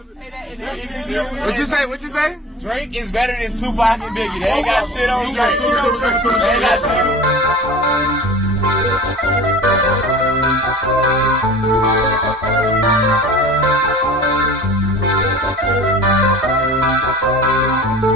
What you say? What you say? Drake is better than Tupac and Biggie. They ain't got shit on Drake. They ain't got shit.